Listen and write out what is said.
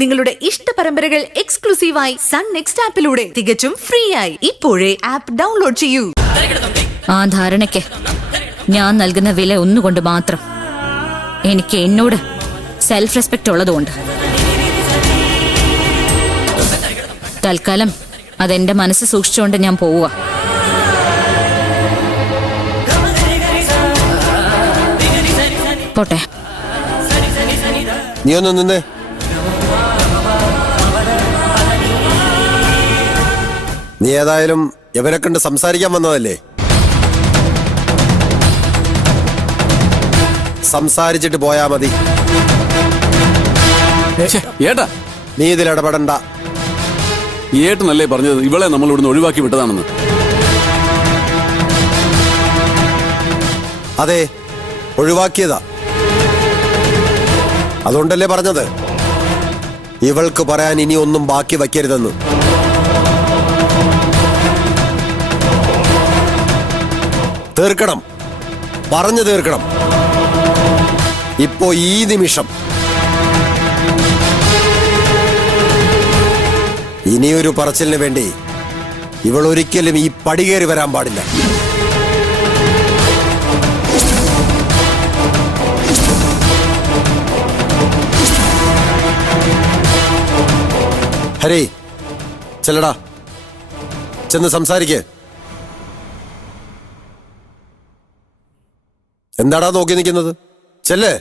നിങ്ങളുടെ ഇഷ്ട പരമ്പരകൾ എക്സ്ക്ലൂസീവായി സൺ നെക്സ്റ്റ് ആപ്പിലൂടെ തികച്ചും ഫ്രീ ആയി ഇപ്പോഴേ ആപ്പ് ഡൗൺലോഡ് ചെയ്യൂ. ആ ധാരണയ്ക്ക് ഞാൻ നൽകുന്ന വില ഒന്നുകൊണ്ട് മാത്രം എനിക്ക് എന്നോട് സെൽഫ് റെസ്പെക്ട് ഉള്ളതുകൊണ്ട് തൽക്കാലം അതെന്റെ മനസ്സ് സൂക്ഷിച്ചുകൊണ്ട് ഞാൻ പോവുക. പോട്ടെ. നീ ഒന്ന് നിന്നേ. നീ ഏതായാലും ഇവരെ കണ്ട് സംസാരിക്കാൻ വന്നതല്ലേ? സംസാരിച്ചിട്ട് പോയാ മതി. ഏട്ടാ, നീ ഇതിൽ ഇടപെടണ്ട. ഏട്ടനല്ലേ പറഞ്ഞത് ഇവളെ നമ്മൾ ഇവിടുന്ന് ഒഴിവാക്കി വിട്ടതാണെന്ന്? അതെ, ഒഴിവാക്കിയതാ. അതുകൊണ്ടല്ലേ പറഞ്ഞത് ഇവൾക്ക് പറയാൻ ഇനി ഒന്നും ബാക്കി വയ്ക്കരുതെന്ന്. തീർക്കണം, പറഞ്ഞു തീർക്കണം ഇപ്പോ ഈ നിമിഷം. ഇനിയൊരു പറച്ചിലിന് വേണ്ടി ഇവൾ ഒരിക്കലും ഈ പടികേറി വരാൻ പാടില്ല. ഹരി, ചെല്ലടാ, ചെന്ന് സംസാരിക്കേ. എന്താടാ നോക്കി നിൽക്കുന്നത്? ചെല്ലേ.